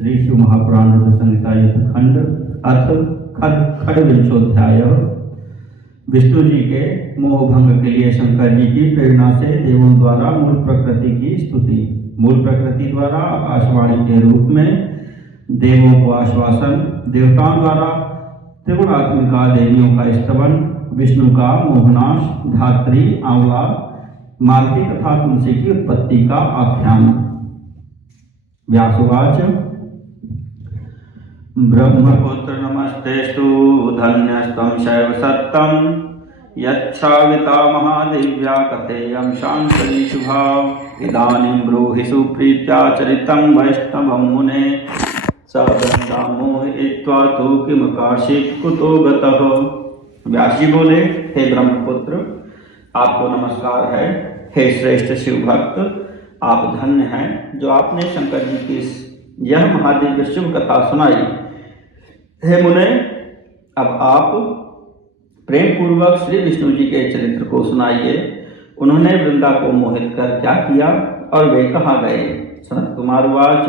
श्री शिव महापुराण रुद्र संहिता युद्ध खंड अर्थ खडविंशोध्याय। विष्णु जी के मोह भंग के लिए शंकर जी की प्रेरणा से देवों द्वारा मूल प्रकृति की स्तुति। मूल प्रकृति द्वारा आकाशवाणी के रूप में देवों को आश्वासन, देवताओं द्वारा त्रिगुणात्मिका देवियों का स्तवन, विष्णु का मोहनाश, धात्री, आंवला, मालती तथा तुलसी की उत्पत्ति का आख्यान। व्यासुवाच ब्रह्मपुत्र नमस्तेस्तु धन्यस्त्वं शैव सत्तं यच्छाविता महादेव्या कथेयं शांतली शुभा। इदानीं ब्रूहि सुप्रीत्या चरितं वैष्णवं मुने सवृन्दां मोहयित्वा तु किं काशीत् कुतो गतः। व्यास जी बोले, हे ब्रह्मपुत्र, आपको नमस्कार है। हे श्रेष्ठ शिव भक्त, आप धन्य हैं जो आपने शंकर जी की यह महादिव्य शिव कथा सुनाई। हे मुने, अब आप प्रेम पूर्वक श्री विष्णु जी के चरित्र को सुनाइए। उन्होंने वृंदा को मोहित कर क्या किया और वे कहाँ गए। सनत कुमार वाच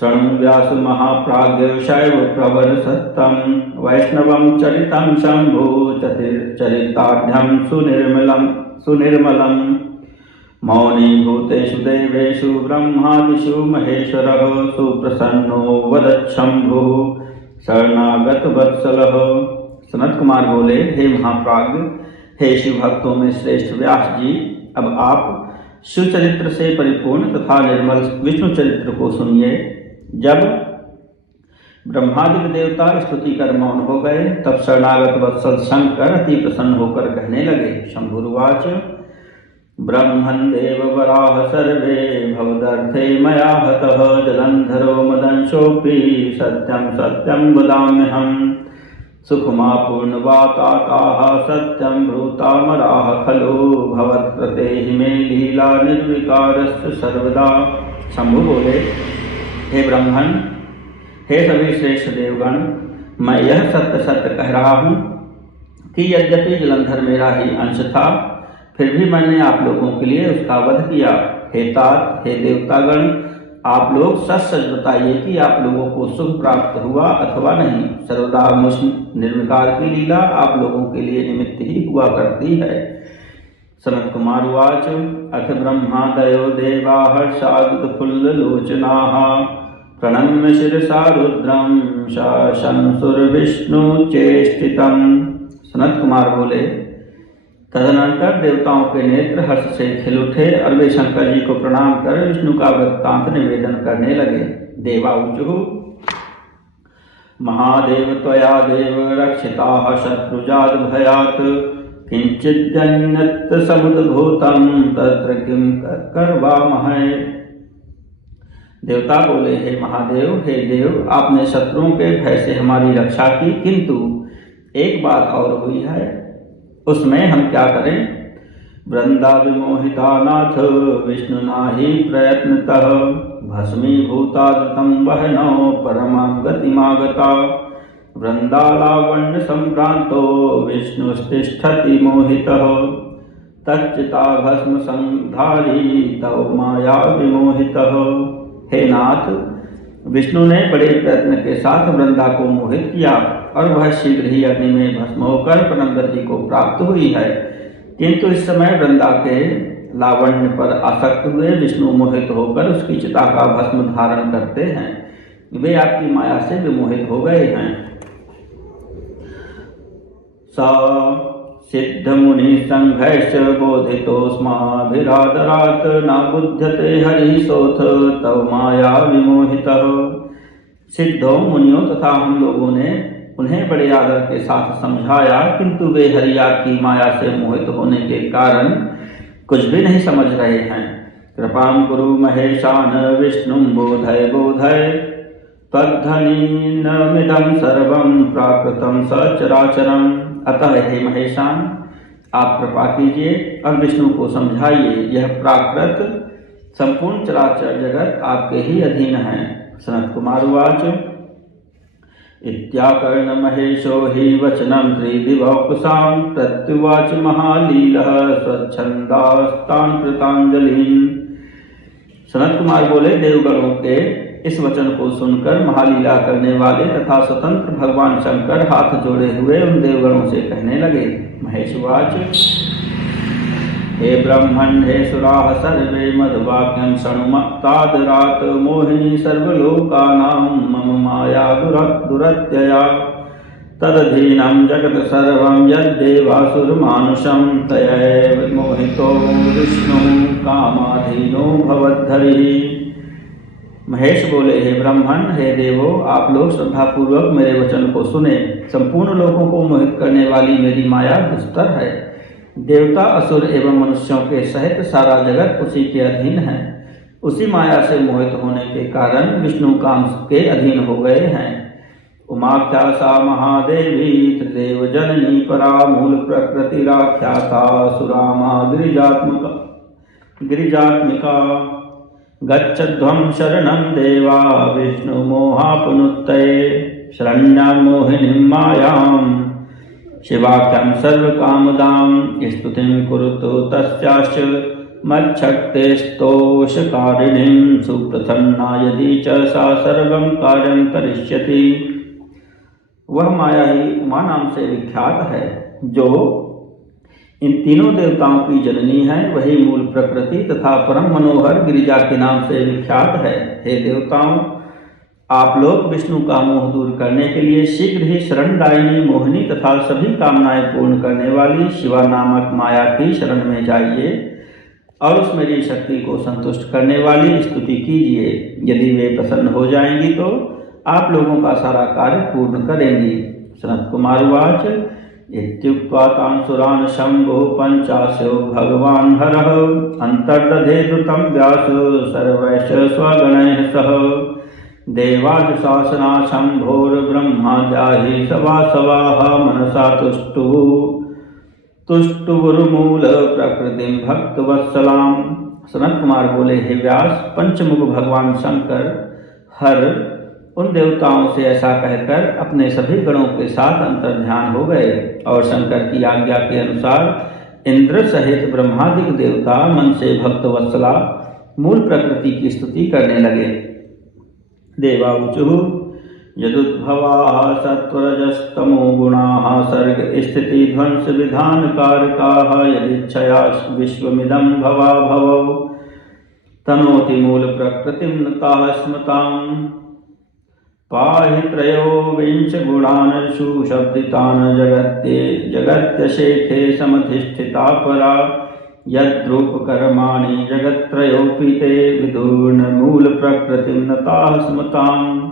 शृणु व्यास महाप्राज्ञ शैव प्रवर सत्तम वैष्णवं चरितं शंभु चरिताढ्यं सुनिर्मलम् मौनी भूतेषु देवेषु ब्रह्मादिषु महेश्वरः सुप्रसन्नो वदच्छंभुः शरणागत वत्सलः। सनत कुमार बोले, हे महाप्राज्ञ, हे शिव भक्तों में श्रेष्ठ व्यास जी, अब आप शिव चरित्र से परिपूर्ण तथा निर्मल विष्णु चरित्र को सुनिए। जब ब्रह्मादि देवता स्तुति कर मौन हो गए, तब शरणागत वत्सल शंकर अति प्रसन्न होकर कहने लगे। शंभुरुवाच ब्रह्मन् देव वराह सर्वे भवदर्थे मया हतः जलंधरो मदंशोऽपि सत्यं सत्यं वदाम्यहम् सुखमापूर्णवाताकाः सत्यं ब्रूतामराः खलु भवत्कृते हि मे लीला निर्विकारस्य सर्वदा। शंभु बोले, हे ब्रह्मन्, हे सभी श्रेष्ठ देवगण, मैं यह सत्य सत्य कह रहा हूँ कि यद्यपि जलंधर मेरा ही अंश था, फिर भी मैंने आप लोगों के लिए उसका वध किया। हे तात, हे देवतागण, आप लोग सच सच बताइए कि आप लोगों को सुख प्राप्त हुआ अथवा नहीं। सर्वदा मुझ निर्विकार की लीला आप लोगों के लिए निमित्त ही हुआ करती है। सनत कुमार वाच अथ ब्रह्मादयो देवा हर्षादुत्फुल्ललोचनाः प्रणम्य शिरसा रुद्रं शंसुर्विष्णु चेष्टितं। सनत कुमार बोले, तदनंतर देवताओं के नेत्र हर्ष से खिल उठे और वे शंकर जी को प्रणाम कर विष्णु का वृत्तांत निवेदन करने लगे। देवाऊचुः महादेव त्वया देव रक्षिताः शत्रुजात भयात् किंचिदन्यत् समुद्भूतं तत्र किं करवामहे। देवता बोले, हे महादेव, हे देव, आपने शत्रुओं के भय से हमारी रक्षा की, किंतु एक बात और हुई है, उसमें हम क्या करें। वृंदा विमोहिता नाथ विष्णुना ही प्रयत्नतः भस्मीभूता द्रुतं वहनो परमां गतिमागता वृंदालावण्य संभ्रांतो विष्णुस्तिष्ठति मोहितः तच्चिता भस्म संधारी तव माया विमोहितः। हे नाथ, विष्णु ने बड़े प्रयत्न के साथ वृंदा को मोहित किया और वह शीघ्र ही अग्नि में भस्म होकर परम गति को प्राप्त हुई है, किंतु इस समय वृंदा के लावण्य पर आसक्त हुए विष्णु मोहित होकर उसकी चिता का भस्म धारण करते हैं। वे आपकी माया से विमोहित हो गए हैं। स सिद्ध मुनि संघर्ष बोधितोस्माभिरादरात् न बुध्यते हरिशोथ तव माया विमोहितः। सिद्धों, मुनियों तथा हम लोगों ने उन्हें बड़े आदर के साथ समझाया, किंतु वे हरि की माया से मोहित होने के कारण कुछ भी नहीं समझ रहे हैं। कृपां कुरु महेशान विष्णुं बोधय बोधय तद्धनीनमिदं सर्वं प्राकृतं सचराचरम्। अतः हे महेशान, आप कृपा कीजिए और विष्णु को समझाइए, यह प्राकृत संपूर्ण चराचर जगत आपके ही अधीन है। सनत कुमार वाच इत्याकर्ण महेशो हि वचनं त्रिदिवौकसां प्रत्युवाच महालीलः स्वच्छन्दास्तान् कृताञ्जलिं। सनत कुमार बोले, देवगणों के इस वचन को सुनकर महालीला करने वाले तथा स्वतंत्र भगवान शंकर हाथ जोड़े हुए उन देवगणों से कहने लगे। महेशवाच, हे ब्रह्मण हे सुराः सर्वे मद्वाक्यं शृणुमत्तादरात् मोहिनी सर्वलोकानां मम माया दुरत्यया तदधीनं जगत् सर्वं यद्देवासुरमानुषं तयैव मोहितो विष्णु कामाधीनो भवद्धरिः। महेश बोले, हे ब्राह्मण हे देवो, आप लोग श्रद्धापूर्वक मेरे वचन को सुने। संपूर्ण लोगों को मोहित करने वाली मेरी माया दुस्तर है। देवता असुर एवं मनुष्यों के सहित सारा जगत उसी के अधीन है। उसी माया से मोहित होने के कारण विष्णु काम के अधीन हो गए हैं। उमाख्या सा महादेवी त्रिदेव जननी परा मूल प्रकृतिराख्याता सुरामा गिरिजात्मिका गच्छध्वं शरणं देवा विष्णु मोहापनुत्तये शरण्यां मोहिनीं मायां शिवाख्यं सर्वकामदां स्तुतिं कुरुतो तस्याश्च मच्छक्तेस्तोषकारिणीं सुप्रसन्ना यदि च सा सर्वं कार्यं करिष्यति। वह माया ही उमा नाम से विख्यात है, जो इन तीनों देवताओं की जननी है। वही मूल प्रकृति तथा परम मनोहर गिरिजा के नाम से विख्यात है। हे देवताओं, आप लोग विष्णु का मोह दूर करने के लिए शीघ्र ही शरणदायिनी मोहिनी तथा सभी कामनाएं पूर्ण करने वाली शिवा नामक माया की शरण में जाइए और उस मेरी शक्ति को संतुष्ट करने वाली स्तुति कीजिए। यदि वे प्रसन्न हो जाएंगी तो आप लोगों का सारा कार्य पूर्ण करेंगी। सनत कुमार वाच, इत्युक्त्वा तान् सुरान् शम्भो पंचास्यो भगवान् हरः अन्तर्दधे द्रुतं व्यास सर्वैश्च स्वगणैः सह देवादिशासना शम्भोर्ब्रह्माद्याहि सवासवाः मनसा तुष्टुवुर्मूल प्रकृतिं भक्तवत्सलां। सनत कुमार बोले, हे व्यास, पंचमुख भगवान शंकर हर उन देवताओं से ऐसा कहकर अपने सभी गणों के साथ अंतर्ध्यान हो गए और शंकर की आज्ञा के अनुसार इंद्र सहित ब्रह्मादिक देवता मन से भक्तवत्सला मूल प्रकृति की स्तुति करने लगे। देवाऊचुः, यदुद्भवाः सत्वरजस्तमो गुणाः सर्ग स्थिति ध्वंस विधान कारकाः यदिच्छया विश्वमिदं भवा भवौ तनोति मूल प्रकृतिं नताः स्मताम् पाहि त्रयोविंश गुणान् सुशब्दितान् जगत्यशेखे समधिष्ठिता परा यद्रूपकर्माणि जगत्त्रयोऽपि ते विदूर्न मूल प्रकृतिं नताः स्मताम्।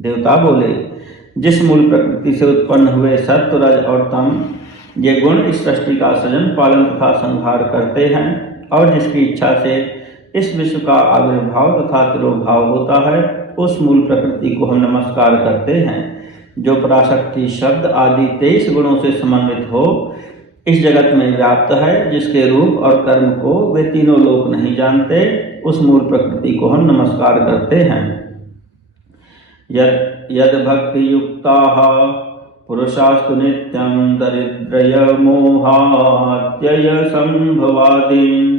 देवता बोले, जिस मूल प्रकृति से उत्पन्न हुए सत्व रज और तम ये गुण इस सृष्टि का सृजन पालन तथा संहार करते हैं और जिसकी इच्छा से इस विश्व का आविर्भाव तथा तिरोभाव होता है, उस मूल प्रकृति को हम नमस्कार करते हैं, जो पराशक्ति शब्द आदि 23 गुणों से समन्वित हो इस जगत में व्याप्त है, जिसके रूप और कर्म को वे तीनों लोग नहीं जानते। उस मूल प्रकृति को हम नमस्कार करते हैं। यद भक्ति युक्ताः पुरुषास्तु नित्यं दरिद्रय मोहात्यय संभवादीन्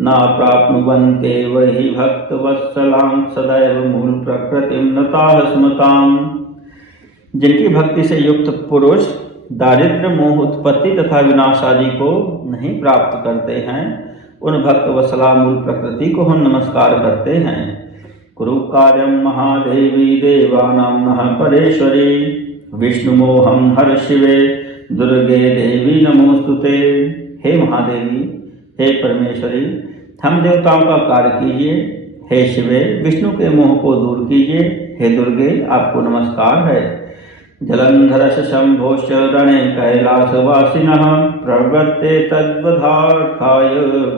न प्राप्नुवन्ते वही भक्तवत्सलां सदैव मूल प्रकृतिं नताः स्मताम्। जिनकी भक्ति से युक्त पुरुष दारिद्र्य मोह उत्पत्ति तथा विनाश आदि को नहीं प्राप्त करते हैं, उन भक्तवत्सला मूल प्रकृति को हम नमस्कार करते हैं। कुरु कार्यं महादेवी देवानां नः परेश्वरी विष्णुमोहं हर शिवे दुर्गे देवी नमोस्तुते। हे महादेवी, हे परमेश्वरी, हम देवताओं का कार्य कीजिए। हे शिवे, विष्णु के मोह को दूर कीजिए। हे दुर्गे, आपको नमस्कार है। जलंधरश शंभोश्च रणे कैलासवासिनः प्रवृत्ते तद्वधार्थाय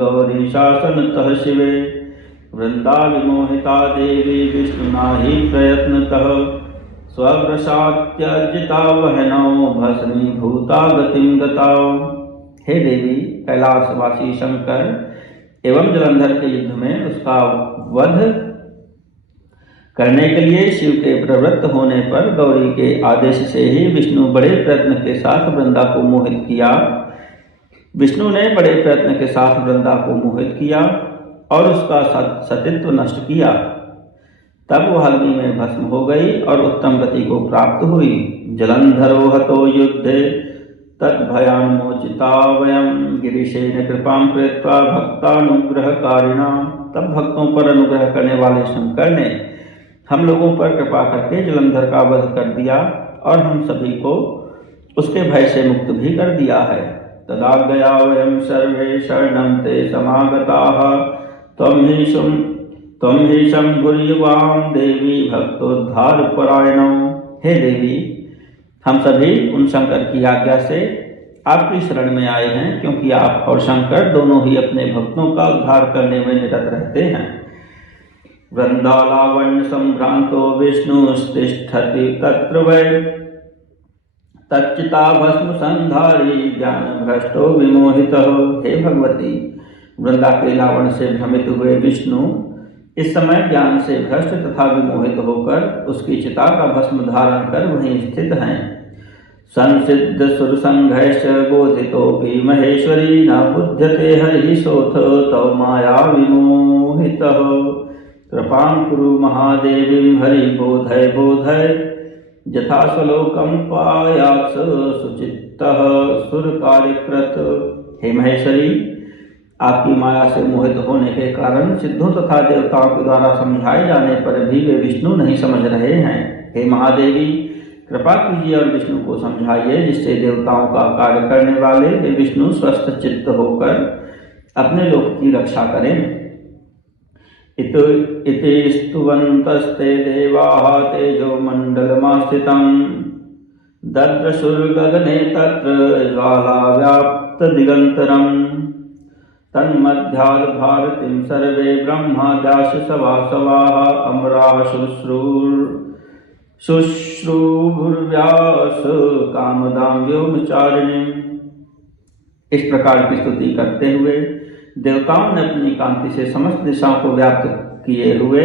गौरी शासनतः शिवे वृंदा विमोहिता देवी विष्णुना हि प्रयत्नतः स्ववृषात्यर्जिता वहनौ भस्मीभूता गतिं गता। हे देवी, कैलासवासी शंकर एवं जलंधर के युद्ध में उसका वध करने के लिए शिव के प्रवृत्त होने पर गौरी के आदेश से ही विष्णु बड़े प्रयत्न के साथ वृंदा को मोहित किया। विष्णु ने बड़े प्रयत्न के साथ वृंदा को मोहित किया और उसका सतित्व नष्ट किया। तब वह अग्नि में भस्म हो गई और उत्तम गति को प्राप्त हुई। जलंधरो हतो युद्धे तद्भयान्मोचिता वयं गिरीशेन कृपां कृत्वा भक्तानुग्रहकारिणा। तब भक्तों पर अनुग्रह करने वाले शंकर ने हम लोगों पर कृपा करके जलंधर का वध कर दिया और हम सभी को उसके भय से मुक्त भी कर दिया है। तदा गया वयं सर्वे शरणं ते समागताः त्वं ही शंभुर्युवां देवी भक्तोद्धार परायणौ। हे देवी, हम सभी उन शंकर की आज्ञा से आपकी शरण में आए हैं, क्योंकि आप और शंकर दोनों ही अपने भक्तों का उद्धार करने में निरत रहते हैं। वृंदालावण्य संभ्रांतो विष्णुस्तिष्ठति तत्र वै तच्चिता भस्म संधारी ज्ञान भ्रष्टो विमोहितः। हे भगवती, वृंदा के लावण से भ्रमित हुए विष्णु इस समय ज्ञान से भ्रष्ट तथा विमोहित होकर उसकी चिता का भस्म धारण कर वहीं स्थित हैं। संसिद्ध सुर संघर्ष बोधितोपि महेश्वरी न बुध्यते हरि सोथ तव माया विमोहितः। कृपां कुरु महादेवीं हरि बोधय बोधय यथा श्लोकं पायात्स सुचित्तः सुर कार्यकृत। हे महेश्वरी, आपकी माया से मोहित होने के कारण सिद्धों तथा देवताओं के द्वारा समझाए जाने पर भी वे विष्णु नहीं समझ रहे हैं। हे महादेवी, कृपा कीजिए और विष्णु को समझाइए, जिससे देवताओं का कार्य करने वाले वे विष्णु स्वस्थ चित्त होकर अपने लोक की रक्षा करें। इति स्तुवन्तस्ते देवाः तेजो मंडलमास्थितं दद्रशुर्गगने तत्र ज्वाला व्याप्त दिगंतरम्। तन्मध्याद् भारतीं सर्वे ब्रह्माद्याश्च सवासवाः अमराः शुश्रूभुर्व्यास कामदां व्योमचारिणीम्। इस प्रकार की स्तुति करते हुए देवताओं ने अपनी कांति से समस्त दिशाओं को व्याप्त किए हुए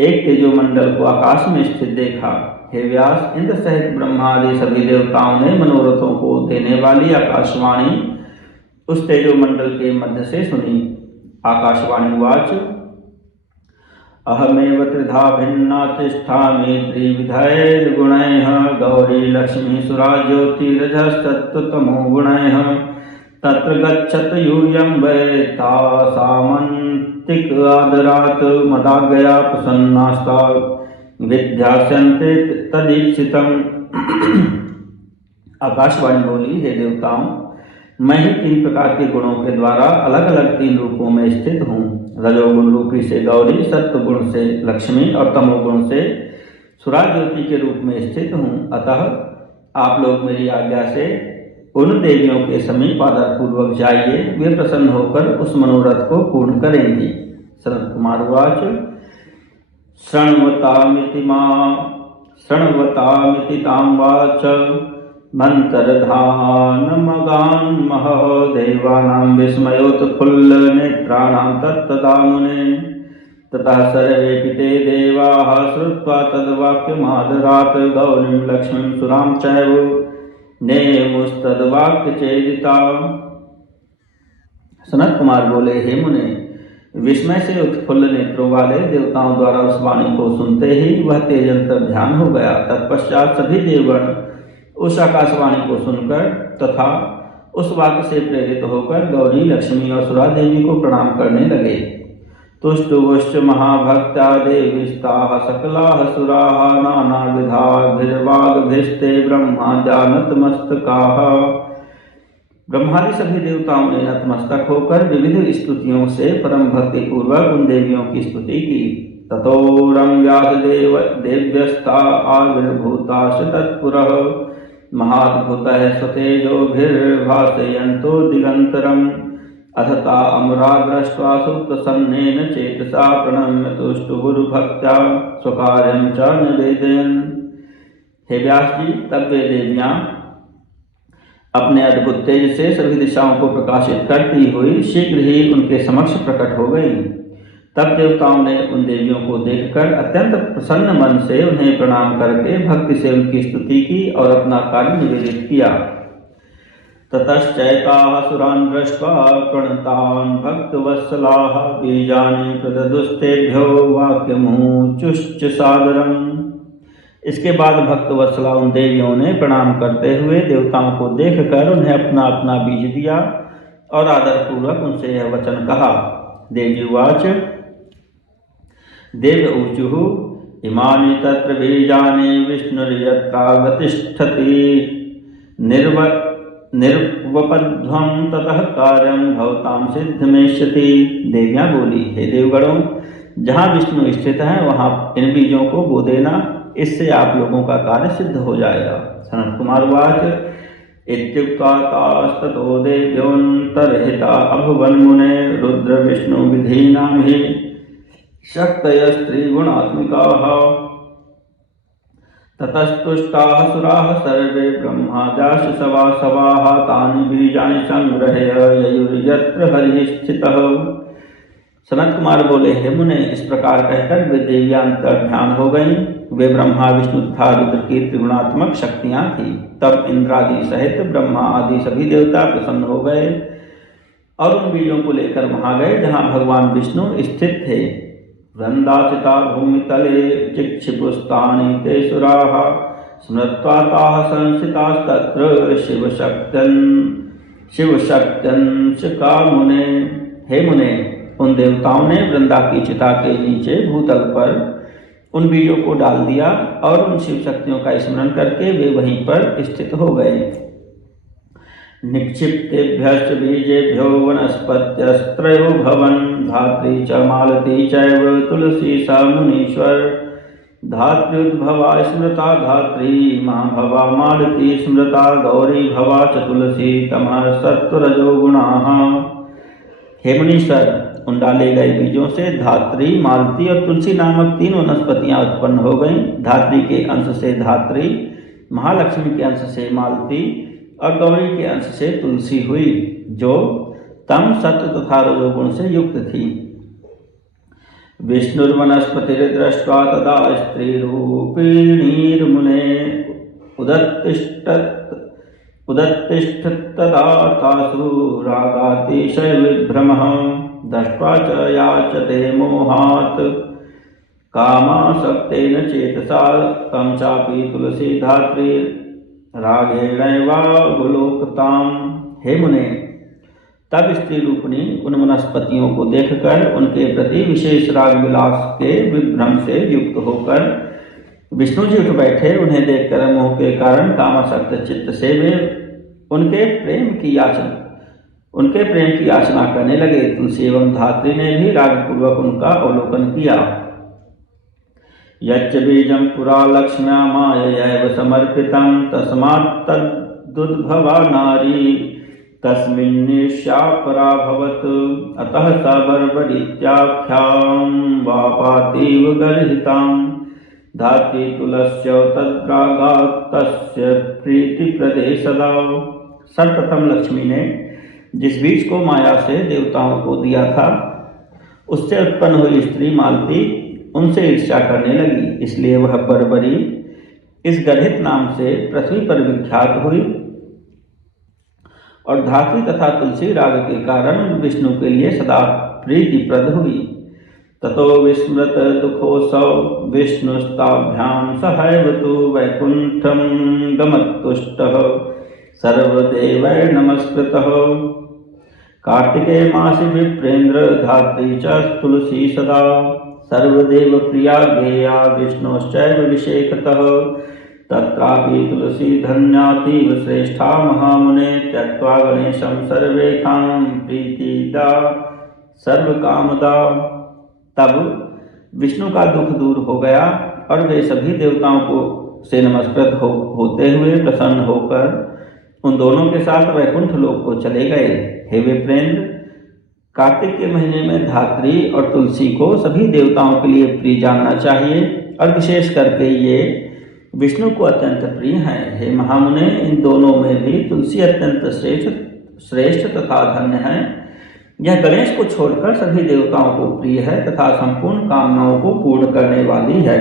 एक तेजोमंडल को आकाश में स्थित देखा। हे व्यास, इंद्र सहित ब्रह्मा आदि सभी देवताओं ने मनोरथों को देने वाली आकाशवाणी उस तेजोमंडल के मध्य से सुनी। आकाशवाणी वाच अहमेव त्रिधा भिन्ना तिष्ठामि त्रिविधैर्गुणैः गौरी लक्ष्मी सुरा ज्योतिरजस्तत्तमो गुणैः। तत्र गच्छत यूयं वै तासामन्तिक आदरात् मदाज्ञया प्रसन्नास्ता विद्यास्यन्ते तदीक्षितम्। आकाशवाणी बोली, हे देवताओं, मैं ही 3 प्रकार के गुणों के द्वारा अलग अलग 3 रूपों में स्थित हूँ। रजोगुण रूपी से गौरी, सत्वगुण से लक्ष्मी और तमोगुण से सुराज्योति के रूप में स्थित हूँ। अतः आप लोग मेरी आज्ञा से उन देवियों के समीप आदरपूर्वक जाइए, वे प्रसन्न होकर उस मनोरथ को पूर्ण करेंगी। सनत कुमार वाच शृण्वतामिति तां वाच मंतरधानमगान्मह देवानां विस्मयोत्फुल्लनेत्राणां तत्तदा मुने। ततः सर्वेऽपि ते देवाः श्रुत्वा तद्वाक्यमादरात् गौरीं लक्ष्मीं सुरां चैव नेमुस्तद्वाक्यचेदिता। सनत कुमार बोले, हे मुने, विस्मय से उत्फुल्ल नेत्रों वाले देवताओं द्वारा उस वाणी को सुनते ही वह तेजंतर ध्यान हो गया। तत्पश्चात सभी देवगण उस आकाशवाणी को सुनकर तथा उस वाक्य से प्रेरित होकर गौरी, लक्ष्मी और सुरा देवी को प्रणाम करने लगे। तुष्टुवश्च महाभक्त्या देवीस्ताः सकलाः सुराः नानाविधाभिर्वाग्भिस्ते ब्रह्माद्या नतमस्तकाः। ब्रह्मादि सभी देवताओं ने नतमस्तक होकर विविध स्तुतियों से परम भक्ति पूर्वक उन देवियों की स्तुति की। ततो रम्यासदेव देव्यस्ता आविर्भूताश्च तत्पुरः महाद्भुतः स्वतेजोभिर्भासयन्तो दिगन्तरम्। अथ ता अमरा दृष्ट्वा सुप्रसन्नेन चेतसा प्रणम्य तुष्टुभुर्भक्त्या स्वकार्यं च निवेदयन्। हे व्यास जी, तब वे देवियां अपने अद्भुत तेज से सभी दिशाओं को प्रकाशित करती हुई शीघ्र ही उनके समक्ष प्रकट हो गईं। तब देवताओं ने उन देवियों को देखकर अत्यंत प्रसन्न मन से उन्हें प्रणाम करके भक्ति से उनकी स्तुति की और अपना कार्य निवेदित किया। ततश्चैताः सुरान् दृष्ट्वा प्रणतान् भक्तवत्सलाः बीजानि प्रददुस्तेभ्यो वाक्यमुचुश्च सादरम्। इसके बाद भक्तवत्सला उन देवियों ने प्रणाम करते हुए देवताओं को देखकर उन्हें अपना अपना बीज दिया और आदरपूर्वक उनसे यह वचन कहा। देवी उवाच देव ऊचुः इमानि तत्र बीजानि विष्णुर्यत्रावतिष्ठति निर्वपध्वं ततः कार्यं भवतां सिद्धमेष्यति। देवियाँ बोली, हे देवगणों, जहाँ विष्णु स्थित हैं वहाँ इन बीजों को बो देना, इससे आप लोगों का कार्य सिद्ध हो जाएगा। सनत कुमार वाच इत्युक्त्वा तास्ततो देव्योऽन्तर्हिता अभवन् मुने रुद्र विष्णु विधीनां हि शक्तयस्त्रिगुणात्मिकाः। ततस्तुष्टाः सुराः सर्वे ब्रह्माद्याश्च सभासभाः तानि बीजानि संग्रह्य ययुर्यत्र हरिः स्थितः। सनत कुमार बोले, हे मुने, इस प्रकार कहकर वे देवियां अंतर्ध्यान हो गईं। वे ब्रह्मा विष्णु तथा रुद्र की त्रिगुणात्मक शक्तियां थीं। तब इंद्रादि सहित ब्रह्मा आदि सभी देवता प्रसन्न हो गए और उन बीजों को लेकर वहां गए जहां भगवान विष्णु स्थित थे। वृंदाचिता भूमितले चिक्षिपुस्तानि ते सुराः स्मृत्वा ताः संस्थितास्तत्र शिवशक्त्यंश का मुने। हे मुने, उन देवताओं ने वृंदा की चिता के नीचे भूतल पर उन बीजों को डाल दिया और उन शिव शक्तियों का स्मरण करके वे वहीं पर स्थित हो गए। निक्षिप्तेभ्यश्च बीजेभ्यो वनस्पत्यस्त्रयो भवन् धात्री च मालती चैव तुलसी स मुनीश्वर। धात्र्युद्भवा स्मृता धात्री महाभवा मालती स्मृता गौरी भवा च तुलसी तमः सत्वरजो गुणाः। हे मुनीश्वर, उन डाले गए बीजों से धात्री, मालती और तुलसी नामक तीन वनस्पतियां उत्पन्न हो गईं। धात्री के अंश से धात्री, महालक्ष्मी के अंश से मालती और गौरी के अंश से तुलसी हुई, जो तम, सत्व तथा रजोगुण से युक्त थी। विष्णुर्वनस्पतिर्दृष्ट्वा तदा स्त्रीरूपिणीर्मुने उदत्तिष्ठत्तदा तासु रागातिशय विभ्रमः। दृष्ट्वा च याचते मोहात् कामासक्तेन चेतसा तं चापि तुलसी धात्री रागेणैवावलोकताम्। हे मुने, तब स्त्री रूपिणी उन वनस्पतियों को देखकर उनके प्रति विशेष राग विलास के विभ्रम से युक्त होकर विष्णु जी उठ बैठे। उन्हें देखकर मोह के कारण कामासक्त चित्त से वे उनके प्रेम की याचना करने लगे। तुलसी एवं धात्री ने भी रागपूर्वक उनका अवलोकन किया। यच्च बीजं पुरा लक्ष्म्या मायैव समर्पितं तस्मात् तदुद्भवा नारी तस्मिन्निष्या पराभवत्। अतः स बर्बरीत्याख्यां वापातीव गर्हितां धात्री तुलस्य तद्रागात् तस्य प्रीतिप्रदे सदा। सर्वप्रथम लक्ष्मी ने जिस बीज को माया से देवताओं को दिया था, उससे उत्पन्न हुई स्त्री मालती उनसे ईर्ष्या करने लगी, इसलिए वह बर्बरी इस गर्हित नाम से पृथ्वी पर विख्यात हुई। और धात्री तथा तुलसी राग के कारण विष्णु के लिए सदा प्रीतिप्रद हुई। ततो विस्मृत दुखोऽसौ विष्णुस्ताभ्यां सहैव तु वैकुंठं गमत्तुष्टः सर्वदेवैः नमस्कृतः। कार्तिके मासि विप्रेन्द्र धात्री च तुलसी सदा सर्वदेव प्रिया गेया विष्णोश्चैव विशेषतः। तत्रापि तुलसी धन्यातीव श्रेष्ठा महामुने त्यक्त्वा गणेशं सर्वेषां प्रीतिदा सर्वकामदा। तब विष्णु का दुख दूर हो गया और वे सभी देवताओं को से नमस्कृत होते हुए प्रसन्न होकर उन दोनों के साथ वैकुंठ लोक को चले गए। हे विप्रेंद्र, कार्तिक के महीने में धात्री और तुलसी को सभी देवताओं के लिए प्रिय जानना चाहिए और विशेष करके ये विष्णु को अत्यंत प्रिय हैं। हे महामुने, इन दोनों में भी तुलसी अत्यंत श्रेष्ठ तथा धन्य है। यह गणेश को छोड़कर सभी देवताओं को प्रिय है तथा संपूर्ण कामनाओं को पूर्ण करने वाली है।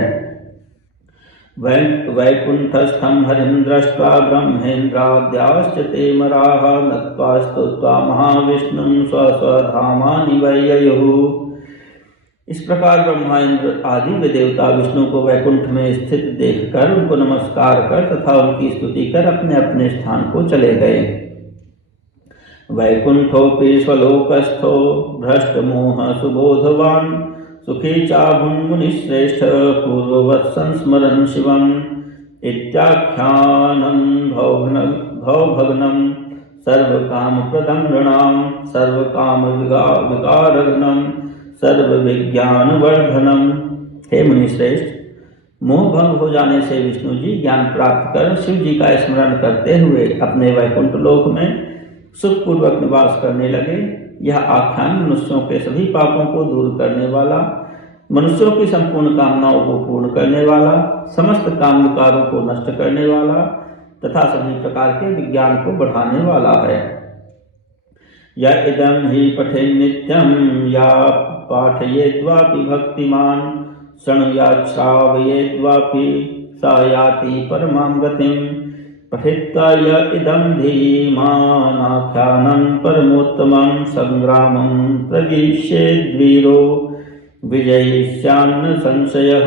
वैकुण्ठस्थं हरिं दृष्ट्वा ब्रह्मेन्द्राद्याश्च ते मराः नत्वा स्तुत्वा महाविष्णुं स्वस्वधामानि वै ययुः। इस प्रकार ब्रह्मा इंद्र आदि वे देवता विष्णु को वैकुंठ में स्थित देखकर उनको नमस्कार कर तथा उनकी स्तुति कर अपने अपने स्थान को चले गए। वैकुंठोपि स्वलोकस्थो भ्रष्ट मोह सुबोधवान सुखी चाभुन्मुनिश्रेष्ठ पूर्ववत् संस्मरन् शिवम् इत्याख्यानं भवभग्नं सर्वकामप्रदं नृणां सर्वकामविकारघ्नं सर्वविज्ञानवर्धनम। हे मुनिश्रेष्ठ, मोह भंग हो जाने से विष्णु जी ज्ञान प्राप्त कर शिव जी का स्मरण करते हुए अपने वैकुंठ लोक में सुखपूर्वक निवास करने लगे। यह आख्यान मनुष्यों के सभी पापों को दूर करने वाला, मनुष्यों की संपूर्ण कामनाओं को पूर्ण करने वाला, समस्त काम विकारों को नष्ट करने वाला तथा सभी प्रकार के विज्ञान को बढ़ाने वाला है। या इदं हि पठेन् नित्यं या पाठयेद्वापि भक्तिमान् शृणुयात् श्रावयेद्वापि स याति परमां गतिं पठित्वा य इदं धीमानाख्यानं परमोत्तमं संग्रामं प्रविश्येद्वीरो विजयिष्यान्न संशयः।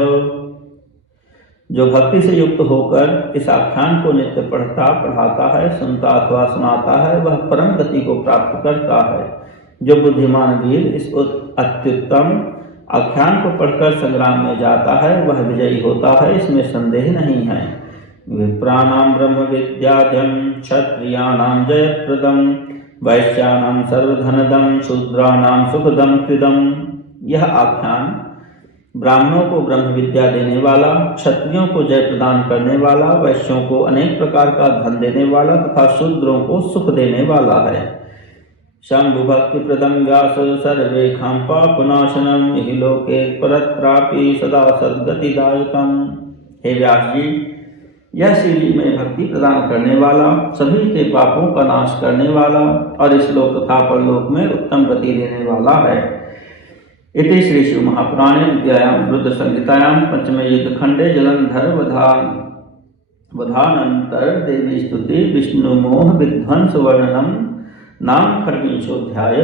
जो भक्ति से युक्त होकर इस आख्यान को नित्य पढ़ता पढ़ाता है, सुनता अथवा सुनाता है, वह परम गति को प्राप्त करता है। जो बुद्धिमान वीर इस अत्युत्तम आख्यान को पढ़कर संग्राम में जाता है वह विजयी होता है, इसमें संदेह नहीं है। विप्राणां ब्रह्म विद्याद्यं क्षत्रियाणां जयप्रदं वैश्यानां सर्वधनदं शूद्राणां सुखदं कृदं। यह आख्यान ब्राह्मणों को ब्रह्म विद्या देने वाला, क्षत्रियों को जय प्रदान करने वाला, वैश्यों को अनेक प्रकार का धन देने वाला तथा शूद्रों को सुख देने वाला है। शंभु भक्ति प्रदं व्यास सर्वेखां पापनाशनम हि लोके परत्रापि सदा सद्गतिदायकम्। हे व्यास जी, यह शिव जी में भक्ति प्रदान करने वाला, सभी के पापों का नाश करने वाला और इस लोक तथा परलोक में उत्तम गति देने वाला है। इति श्री शिव महापुराणे विद्यायां रुद्र संहितायां पंचमे युद्ध खंडे जलंधर वधानंतर देवी स्तुति विष्णु मोह विध्वंस वर्णनम नाम 18वां अध्याय।